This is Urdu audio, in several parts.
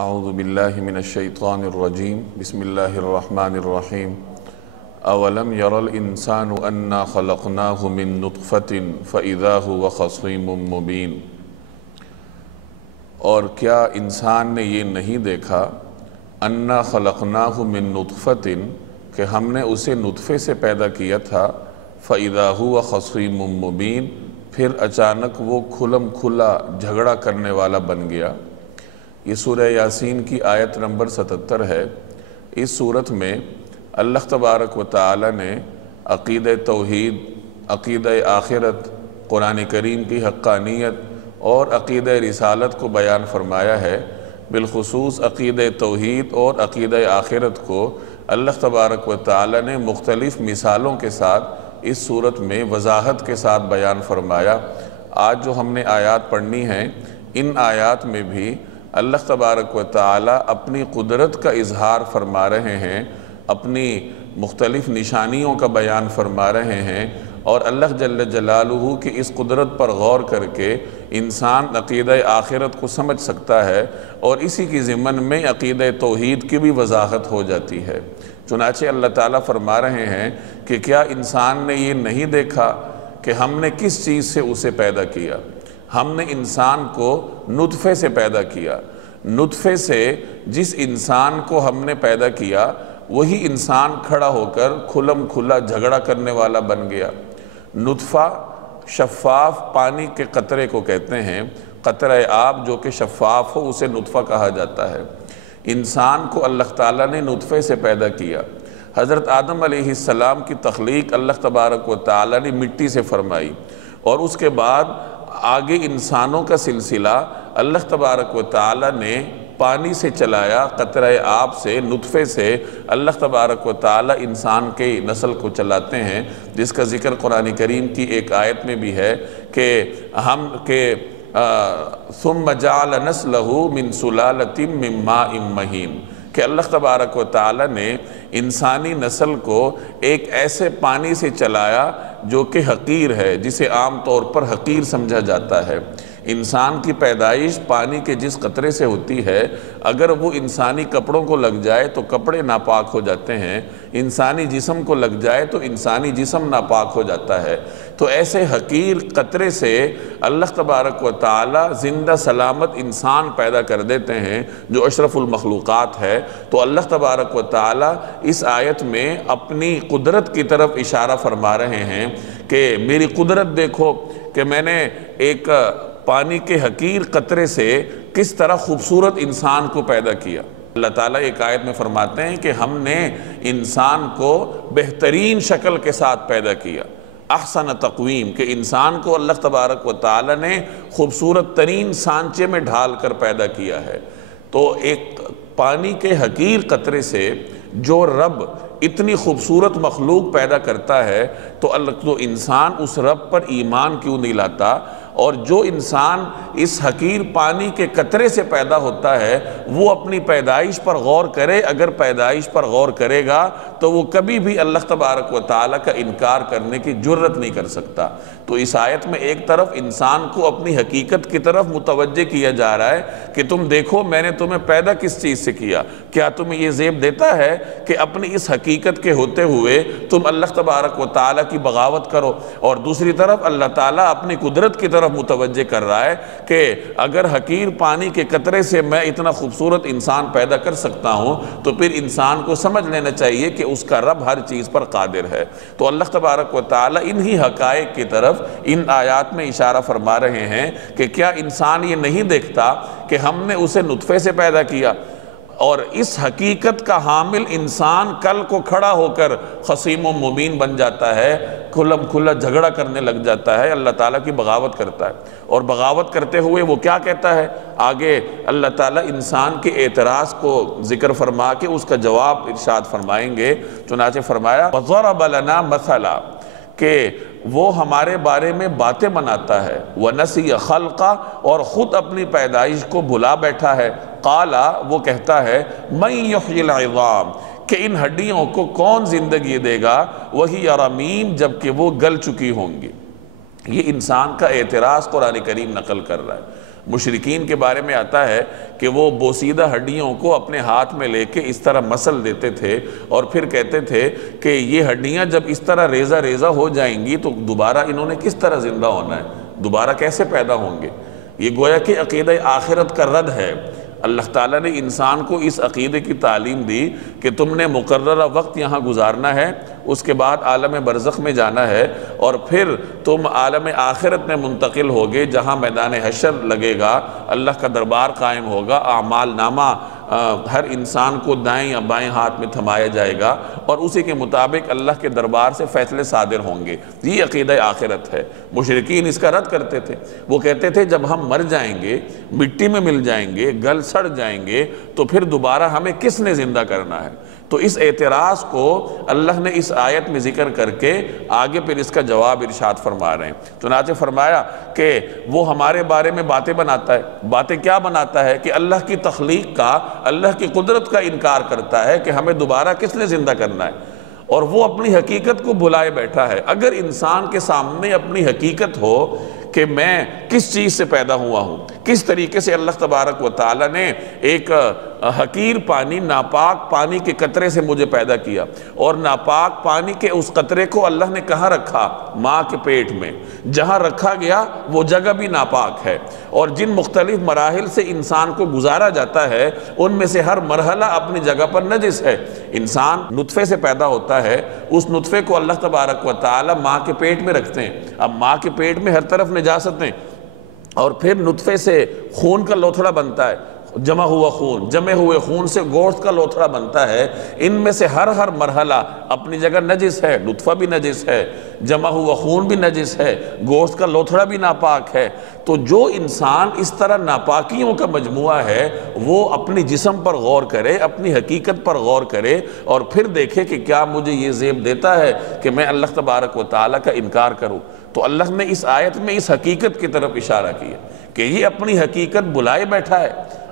اعوذ باللہ من الشیطان الرجیم بسم اللہ الرحمن الرحیم اولم یر الانسان انا خلقناہ من نطفۃ فاذا هو خصیم مبین۔ اور کیا انسان نے یہ نہیں دیکھا انا خلقناہ من نطفۃ کہ ہم نے اسے نطفے سے پیدا کیا تھا، فاذا هو خصیم مبین، پھر اچانک وہ کھلم کھلا جھگڑا کرنے والا بن گیا۔ یہ سورہ یاسین کی آیت نمبر 77 ہے۔ اس صورت میں اللہ تبارک و تعالی نے عقیدہ توحید، عقیدہ آخرت، قرآن کریم کی حقانیت اور عقیدہ رسالت کو بیان فرمایا ہے۔ بالخصوص عقیدہ توحید اور عقیدہ آخرت کو اللہ تبارک و تعالی نے مختلف مثالوں کے ساتھ اس صورت میں وضاحت کے ساتھ بیان فرمایا۔ آج جو ہم نے آیات پڑھنی ہیں، ان آیات میں بھی اللہ تبارک و تعالی اپنی قدرت کا اظہار فرما رہے ہیں، اپنی مختلف نشانیوں کا بیان فرما رہے ہیں، اور اللہ جل جلالہ کی اس قدرت پر غور کر کے انسان عقیدہ آخرت کو سمجھ سکتا ہے، اور اسی کی ضمن میں عقیدہ توحید کی بھی وضاحت ہو جاتی ہے۔ چنانچہ اللہ تعالیٰ فرما رہے ہیں کہ کیا انسان نے یہ نہیں دیکھا کہ ہم نے کس چیز سے اسے پیدا کیا؟ ہم نے انسان کو نطفے سے پیدا کیا۔ نطفے سے جس انسان کو ہم نے پیدا کیا وہی انسان کھڑا ہو کر کھلم کھلا جھگڑا کرنے والا بن گیا۔ نطفہ شفاف پانی کے قطرے کو کہتے ہیں، قطرہ آب جو کہ شفاف ہو اسے نطفہ کہا جاتا ہے۔ انسان کو اللہ تعالیٰ نے نطفے سے پیدا کیا۔ حضرت آدم علیہ السلام کی تخلیق اللہ تبارک و تعالیٰ نے مٹی سے فرمائی، اور اس کے بعد آگے انسانوں کا سلسلہ اللہ تبارک و تعالیٰ نے پانی سے چلایا، قطرہ آب سے، نطفے سے اللہ تبارک و تعالیٰ انسان کے نسل کو چلاتے ہیں، جس کا ذکر قرآن کریم کی ایک آیت میں بھی ہے کہ ثم جعل نسلہ من سلالۃ من ماء مہین، کہ اللہ تبارک و تعالیٰ نے انسانی نسل کو ایک ایسے پانی سے چلایا جو کہ حقیر ہے، جسے عام طور پر حقیر سمجھا جاتا ہے۔ انسان کی پیدائش پانی کے جس قطرے سے ہوتی ہے، اگر وہ انسانی کپڑوں کو لگ جائے تو کپڑے ناپاک ہو جاتے ہیں، انسانی جسم کو لگ جائے تو انسانی جسم ناپاک ہو جاتا ہے۔ تو ایسے حقیر قطرے سے اللہ تبارک و تعالی زندہ سلامت انسان پیدا کر دیتے ہیں جو اشرف المخلوقات ہے۔ تو اللہ تبارک و تعالی اس آیت میں اپنی قدرت کی طرف اشارہ فرما رہے ہیں کہ میری قدرت دیکھو کہ میں نے ایک پانی کے حقیر قطرے سے کس طرح خوبصورت انسان کو پیدا کیا۔ اللہ تعالیٰ ایک آیت میں فرماتے ہیں کہ ہم نے انسان کو بہترین شکل کے ساتھ پیدا کیا، احسن تقویم، کہ انسان کو اللہ تبارک و تعالیٰ نے خوبصورت ترین سانچے میں ڈھال کر پیدا کیا ہے۔ تو ایک پانی کے حقیر قطرے سے جو رب اتنی خوبصورت مخلوق پیدا کرتا ہے تو انسان اس رب پر ایمان کیوں نہیں لاتا؟ اور جو انسان اس حقیر پانی کے قطرے سے پیدا ہوتا ہے وہ اپنی پیدائش پر غور کرے، اگر پیدائش پر غور کرے گا تو وہ کبھی بھی اللہ تبارک و تعالیٰ کا انکار کرنے کی جرت نہیں کر سکتا۔ تو اس آیت میں ایک طرف انسان کو اپنی حقیقت کی طرف متوجہ کیا جا رہا ہے کہ تم دیکھو میں نے تمہیں پیدا کس چیز سے کیا، کیا تمہیں یہ زیب دیتا ہے کہ اپنی اس حقیقت کے ہوتے ہوئے تم اللہ تبارک و تعالیٰ کی بغاوت کرو؟ اور دوسری طرف اللہ تعالیٰ اپنی قدرت کی طرف متوجہ کر رہا ہے کہ اگر حقیر پانی کے قطرے سے میں اتنا خوبصورت انسان پیدا کر سکتا ہوں تو پھر انسان کو سمجھ لینا چاہیے کہ اس کا رب ہر چیز پر قادر ہے۔ تو اللہ تبارک و تعالیٰ انہی حقائق کی طرف ان آیات میں اشارہ فرما رہے ہیں کہ کیا انسان یہ نہیں دیکھتا کہ ہم نے اسے نطفے سے پیدا کیا، اور اس حقیقت کا حامل انسان کل کو کھڑا ہو کر خصیم و مبین بن جاتا ہے، کھلم کھلا جھگڑا کرنے لگ جاتا ہے، اللہ تعالیٰ کی بغاوت کرتا ہے۔ اور بغاوت کرتے ہوئے وہ کیا کہتا ہے؟ آگے اللہ تعالیٰ انسان کے اعتراض کو ذکر فرما کے اس کا جواب ارشاد فرمائیں گے۔ چنانچہ فرمایا وَضَرَبَ لَنَا مَثَلًا، کہ وہ ہمارے بارے میں باتیں بناتا ہے، وَنَسِيَ خَلْقَ، اور خود اپنی پیدائش کو بھلا بیٹھا ہے۔ قَالَ، وہ کہتا ہے مَنْ يُحْيِي الْعِظَامِ، کہ ان ہڈیوں کو کون زندگی دے گا، وَهِيَ رَمِيمٌ، جبکہ وہ گل چکی ہوں گی۔ یہ انسان کا اعتراض قرآن کریم نقل کر رہا ہے۔ مشرکین کے بارے میں آتا ہے کہ وہ بوسیدہ ہڈیوں کو اپنے ہاتھ میں لے کے اس طرح مسل دیتے تھے اور پھر کہتے تھے کہ یہ ہڈیاں جب اس طرح ریزہ ریزہ ہو جائیں گی تو دوبارہ انہوں نے کس طرح زندہ ہونا ہے، دوبارہ کیسے پیدا ہوں گے۔ یہ گویا کہ عقیدہ آخرت کا رد ہے۔ اللہ تعالیٰ نے انسان کو اس عقیدے کی تعلیم دی کہ تم نے مقررہ وقت یہاں گزارنا ہے، اس کے بعد عالم برزخ میں جانا ہے، اور پھر تم عالم آخرت میں منتقل ہوگے جہاں میدان حشر لگے گا، اللہ کا دربار قائم ہوگا، اعمال نامہ ہر انسان کو دائیں یا بائیں ہاتھ میں تھمایا جائے گا اور اسی کے مطابق اللہ کے دربار سے فیصلے صادر ہوں گے۔ یہ عقیدہ آخرت ہے۔ مشرکین اس کا رد کرتے تھے، وہ کہتے تھے جب ہم مر جائیں گے، مٹی میں مل جائیں گے، گل سڑ جائیں گے، تو پھر دوبارہ ہمیں کس نے زندہ کرنا ہے؟ تو اس اعتراض کو اللہ نے اس آیت میں ذکر کر کے آگے پھر اس کا جواب ارشاد فرما رہے ہیں۔ چنانچہ فرمایا کہ وہ ہمارے بارے میں باتیں بناتا ہے۔ باتیں کیا بناتا ہے؟ کہ اللہ کی تخلیق کا، اللہ کی قدرت کا انکار کرتا ہے کہ ہمیں دوبارہ کس نے زندہ کرنا ہے، اور وہ اپنی حقیقت کو بھلائے بیٹھا ہے۔ اگر انسان کے سامنے اپنی حقیقت ہو کہ میں کس چیز سے پیدا ہوا ہوں، کس طریقے سے اللہ تبارک و تعالیٰ نے ایک حقیر پانی، ناپاک پانی کے قطرے سے مجھے پیدا کیا، اور ناپاک پانی کے اس قطرے کو اللہ نے کہاں رکھا؟ ماں کے پیٹ میں۔ جہاں رکھا گیا وہ جگہ بھی ناپاک ہے، اور جن مختلف مراحل سے انسان کو گزارا جاتا ہے ان میں سے ہر مرحلہ اپنی جگہ پر نجس ہے۔ انسان نطفے سے پیدا ہوتا ہے، اس نطفے کو اللہ تبارک و تعالیٰ ماں کے پیٹ میں رکھتے ہیں۔ اب ماں کے پیٹ میں ہر طرف نجاستیں، اور پھر نطفے سے خون کا لوتھڑا بنتا ہے، جمع ہوا خون، جمع ہوئے خون سے گوشت کا لوتھڑا بنتا ہے۔ ان میں سے ہر مرحلہ اپنی جگہ نجس ہے، نطفہ بھی نجس ہے، جمع ہوا خون بھی نجس ہے، گوشت کا لوتھڑا بھی ناپاک ہے۔ تو جو انسان اس طرح ناپاکیوں کا مجموعہ ہے، وہ اپنی جسم پر غور کرے، اپنی حقیقت پر غور کرے، اور پھر دیکھے کہ کیا مجھے یہ زیب دیتا ہے کہ میں اللہ تبارک و تعالیٰ کا انکار کروں۔ تو اللہ نے اس آیت میں اس حقیقت کی طرف اشارہ کیا کہ یہ اپنی حقیقت بلائے بیٹھا ہے،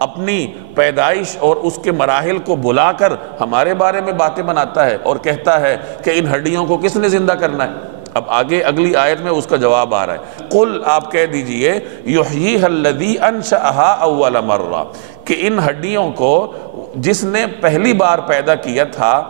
اپنی پیدائش اور اس کے مراحل کو بلا کر ہمارے بارے میں باتیں بناتا ہے، اور کہتا ہے کہ ان ہڈیوں کو کس نے زندہ کرنا ہے۔ اب آگے اگلی آیت میں اس کا جواب آ رہا ہے، قل آپ کہہ دیجئے یحییھا الذی انشأھا اول مرہ، کہ ان ہڈیوں کو جس نے پہلی بار پیدا کیا تھا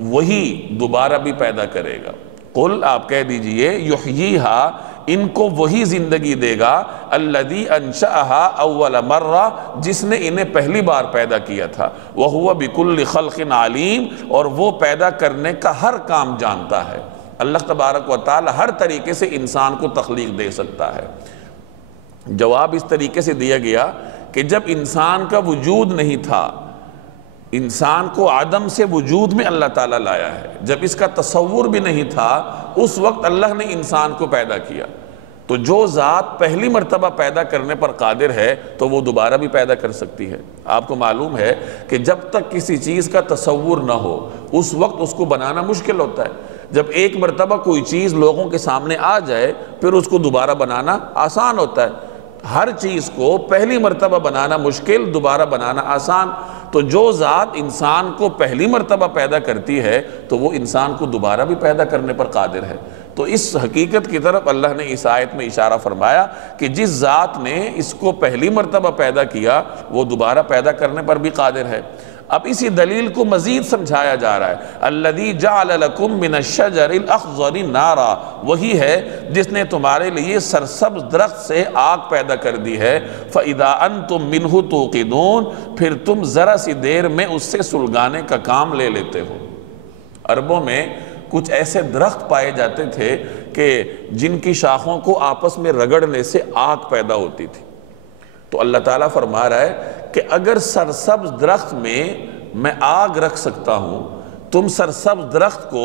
وہی دوبارہ بھی پیدا کرے گا۔ قل آپ کہہ دیجئے یحییھا، ان کو وہی زندگی دے گا، الذی انشأھا اول مرہ، جس نے انہیں پہلی بار پیدا کیا تھا، وہو بکل خلق علیم، اور وہ پیدا کرنے کا ہر کام جانتا ہے۔ اللہ تبارک و تعالی ہر طریقے سے انسان کو تخلیق دے سکتا ہے۔ جواب اس طریقے سے دیا گیا کہ جب انسان کا وجود نہیں تھا، انسان کو عدم سے وجود میں اللہ تعالیٰ لایا ہے، جب اس کا تصور بھی نہیں تھا اس وقت اللہ نے انسان کو پیدا کیا۔ تو جو ذات پہلی مرتبہ پیدا کرنے پر قادر ہے تو وہ دوبارہ بھی پیدا کر سکتی ہے۔ آپ کو معلوم ہے کہ جب تک کسی چیز کا تصور نہ ہو اس وقت اس کو بنانا مشکل ہوتا ہے۔ جب ایک مرتبہ کوئی چیز لوگوں کے سامنے آ جائے پھر اس کو دوبارہ بنانا آسان ہوتا ہے۔ ہر چیز کو پہلی مرتبہ بنانا مشکل، دوبارہ بنانا آسان۔ تو جو ذات انسان کو پہلی مرتبہ پیدا کرتی ہے تو وہ انسان کو دوبارہ بھی پیدا کرنے پر قادر ہے۔ تو اس حقیقت کی طرف اللہ نے اس آیت میں اشارہ فرمایا کہ جس ذات نے اس کو پہلی مرتبہ پیدا کیا وہ دوبارہ پیدا کرنے پر بھی قادر ہے۔ اب اسی دلیل کو مزید سمجھایا جا رہا ہے، الذی جعل لکم من الشجر الاخضر نارا، وہی ہے جس نے تمہارے لیے سرسبز درخت سے آگ پیدا کر دی ہے، فَإِذَا أَنْتُم مِّنْهُ تُوقِدُونَ، پھر تم ذرا سی دیر میں اس سے سلگانے کا کام لے لیتے ہو۔ عربوں میں کچھ ایسے درخت پائے جاتے تھے کہ جن کی شاخوں کو آپس میں رگڑنے سے آگ پیدا ہوتی تھی۔ تو اللہ تعالیٰ فرما رہا ہے کہ اگر سرسبز درخت میں آگ رکھ سکتا ہوں، تم سرسبز درخت کو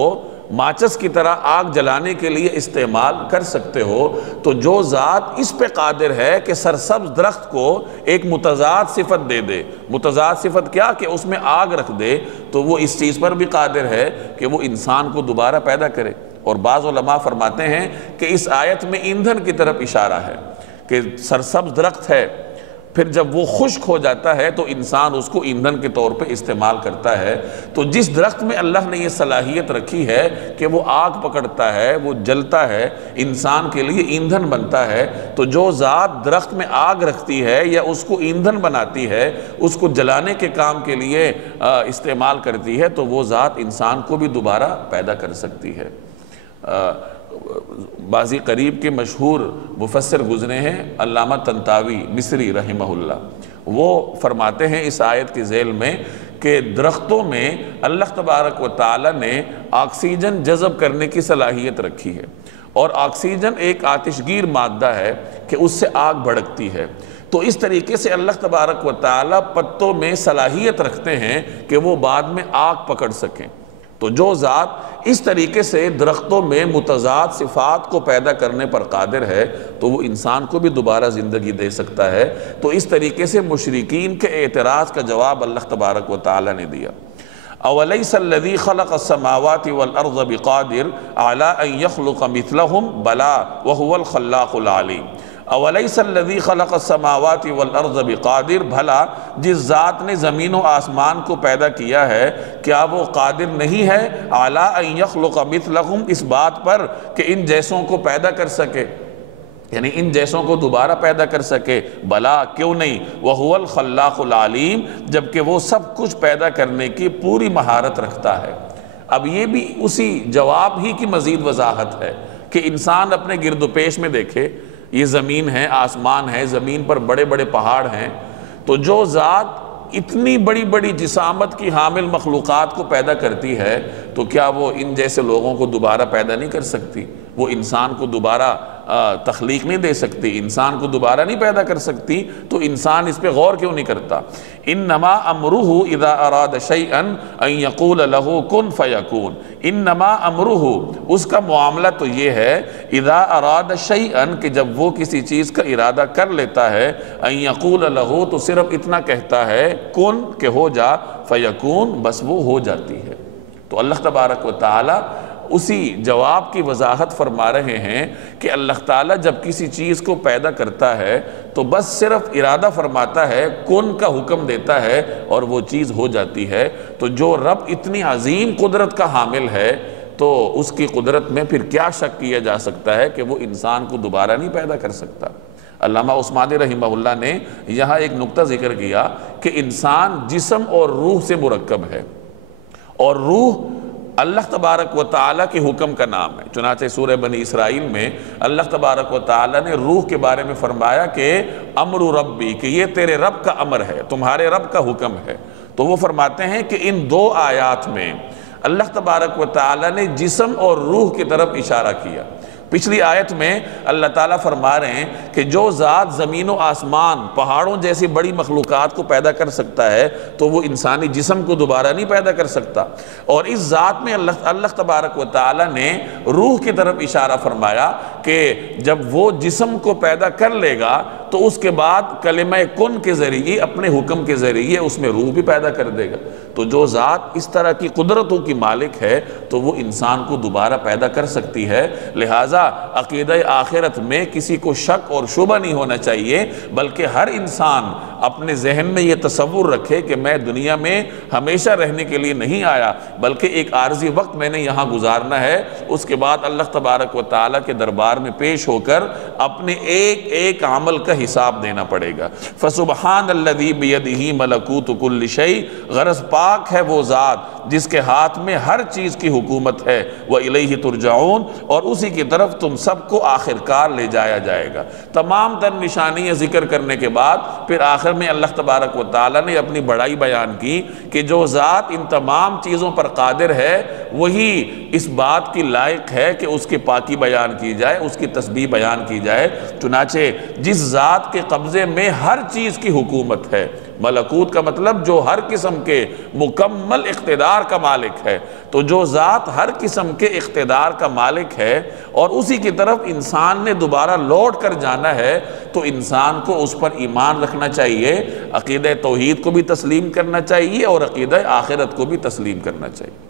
ماچس کی طرح آگ جلانے کے لیے استعمال کر سکتے ہو، تو جو ذات اس پہ قادر ہے کہ سرسبز درخت کو ایک متضاد صفت دے دے، متضاد صفت کیا کہ اس میں آگ رکھ دے، تو وہ اس چیز پر بھی قادر ہے کہ وہ انسان کو دوبارہ پیدا کرے۔ اور بعض علماء فرماتے ہیں کہ اس آیت میں ایندھن کی طرف اشارہ ہے کہ سرسبز درخت ہے، پھر جب وہ خشک ہو جاتا ہے تو انسان اس کو ایندھن کے طور پہ استعمال کرتا ہے۔ تو جس درخت میں اللہ نے یہ صلاحیت رکھی ہے کہ وہ آگ پکڑتا ہے، وہ جلتا ہے، انسان کے لیے ایندھن بنتا ہے، تو جو ذات درخت میں آگ رکھتی ہے یا اس کو ایندھن بناتی ہے، اس کو جلانے کے کام کے لیے استعمال کرتی ہے، تو وہ ذات انسان کو بھی دوبارہ پیدا کر سکتی ہے۔ ماضی قریب کے مشہور مفسر گزرے ہیں علامہ طنطاوی مصری رحمہ اللہ، وہ فرماتے ہیں اس آیت کی ذیل میں کہ درختوں میں اللہ تبارک و تعالی نے آکسیجن جذب کرنے کی صلاحیت رکھی ہے، اور آکسیجن ایک آتشگیر مادہ ہے کہ اس سے آگ بھڑکتی ہے۔ تو اس طریقے سے اللہ تبارک و تعالی پتوں میں صلاحیت رکھتے ہیں کہ وہ بعد میں آگ پکڑ سکیں۔ تو جو ذات اس طریقے سے درختوں میں متضاد صفات کو پیدا کرنے پر قادر ہے تو وہ انسان کو بھی دوبارہ زندگی دے سکتا ہے۔ تو اس طریقے سے مشرکین کے اعتراض کا جواب اللہ تبارک و تعالی نے دیا۔ اَوَلَيْسَ الَّذِي خَلَقَ السَّمَاوَاتِ وَالْأَرْضَ بِقَادِرٍ عَلَىٰ أَن يَخْلُقَ مِثْلَهُمْ بَلَىٰ وَهُوَ الْخَلَّاقُ الْعَلِيمُ۔ اَوَلَيْسَ الَّذِي خَلَقَ السَّمَاوَاتِ وَالْأَرْضَ بِقَادِرٍ، بھلا جس ذات نے زمین و آسمان کو پیدا کیا ہے کیا وہ قادر نہیں ہے عَلَىٰ أَن يَخْلُقَ مِثْلَهُمْ، اس بات پر کہ ان جیسوں کو پیدا کر سکے، یعنی ان جیسوں کو دوبارہ پیدا کر سکے؟ بلا، کیوں نہیں، وَهُوَ الْخَلَّاقُ الْعَلِيمُ، جبکہ وہ سب کچھ پیدا کرنے کی پوری مہارت رکھتا ہے۔ اب یہ بھی اسی جواب ہی کی مزید وضاحت ہے کہ انسان اپنے گرد و پیش میں دیکھے، یہ زمین ہے، آسمان ہے، زمین پر بڑے بڑے پہاڑ ہیں، تو جو ذات اتنی بڑی بڑی جسامت کی حامل مخلوقات کو پیدا کرتی ہے تو کیا وہ ان جیسے لوگوں کو دوبارہ پیدا نہیں کر سکتی؟ وہ انسان کو دوبارہ تخلیق نہیں دے سکتی، انسان کو دوبارہ نہیں پیدا کر سکتی؟ تو انسان اس پہ غور کیوں نہیں کرتا؟ انما امرہ اذا اراد شیئا ان یقول لہ کن فیکون۔ انما امرہ، اس کا معاملہ تو یہ ہے، اذا اراد شیئا، کہ جب وہ کسی چیز کا ارادہ کر لیتا ہے، ان یقول لہ، تو صرف اتنا کہتا ہے کن، کہ ہو جا، فیکون، بس وہ ہو جاتی ہے۔ تو اللہ تبارک و تعالی اسی جواب کی وضاحت فرما رہے ہیں کہ اللہ تعالیٰ جب کسی چیز کو پیدا کرتا ہے تو بس صرف ارادہ فرماتا ہے، کن کا حکم دیتا ہے اور وہ چیز ہو جاتی ہے۔ تو جو رب اتنی عظیم قدرت کا حامل ہے تو اس کی قدرت میں پھر کیا شک کیا جا سکتا ہے کہ وہ انسان کو دوبارہ نہیں پیدا کر سکتا؟ علامہ عثمانی رحمہ اللہ نے یہاں ایک نقطہ ذکر کیا کہ انسان جسم اور روح سے مرکب ہے، اور روح اللہ تبارک و تعالیٰ کے حکم کا نام ہے۔ چنانچہ سورہ بنی اسرائیل میں اللہ تبارک و تعالیٰ نے روح کے بارے میں فرمایا کہ امر ربی، کہ یہ تیرے رب کا امر ہے، تمہارے رب کا حکم ہے۔ تو وہ فرماتے ہیں کہ ان دو آیات میں اللہ تبارک و تعالیٰ نے جسم اور روح کی طرف اشارہ کیا۔ پچھلی آیت میں اللہ تعالیٰ فرما رہے ہیں کہ جو ذات زمین و آسمان، پہاڑوں جیسی بڑی مخلوقات کو پیدا کر سکتا ہے تو وہ انسانی جسم کو دوبارہ نہیں پیدا کر سکتا، اور اس ذات میں اللہ تبارک و تعالیٰ نے روح کی طرف اشارہ فرمایا کہ جب وہ جسم کو پیدا کر لے گا تو اس کے بعد کلمہ کن کے ذریعے، اپنے حکم کے ذریعے اس میں روح بھی پیدا کر دے گا۔ تو جو ذات اس طرح کی قدرتوں کی مالک ہے تو وہ انسان کو دوبارہ پیدا کر سکتی ہے۔ لہٰذا عقیدہ آخرت میں کسی کو شک اور شبہ نہیں ہونا چاہیے، بلکہ ہر انسان اپنے ذہن میں یہ تصور رکھے کہ میں دنیا میں ہمیشہ رہنے کے لیے نہیں آیا، بلکہ ایک عارضی وقت میں نے یہاں گزارنا ہے۔ اس کے بعد اللہ تبارک و تعالیٰ کے دربار میں پیش ہو کر اپنے ایک ایک عمل کا حساب دینا پڑے گا۔ فَسُبْحَانَ الَّذِي بِيَدِهِ مَلَكُوتُ كُلِّ شَيْءٍ، غرض پاک ہے وہ ذات جس کے ہاتھ میں ہر چیز کی حکومت ہے، وَإِلَيْهِ تُرْجَعُونَ، اور اسی کی طرف تم سب کو آخرکار لے جایا جائے گا۔ تمام تر نشانیاں ذکر کرنے کے بعد پھر آخر میں اللہ تبارک و تعالیٰ نے اپنی بڑائی بیان کی کہ جو ذات ان تمام چیزوں پر قادر ہے وہی اس بات کی لائق ہے کہ اس کی پاکی بیان کی جائے، اس کی تسبیح بیان کی جائے۔ چنانچہ جس ذات کے قبضے میں ہر چیز کی حکومت ہے، ملکوت کا مطلب جو ہر قسم کے مکمل اقتدار کا مالک ہے، تو جو ذات ہر قسم کے اقتدار کا مالک ہے اور اسی کی طرف انسان نے دوبارہ لوٹ کر جانا ہے، تو انسان کو اس پر ایمان رکھنا چاہیے، عقیدہ توحید کو بھی تسلیم کرنا چاہیے اور عقیدہ آخرت کو بھی تسلیم کرنا چاہیے۔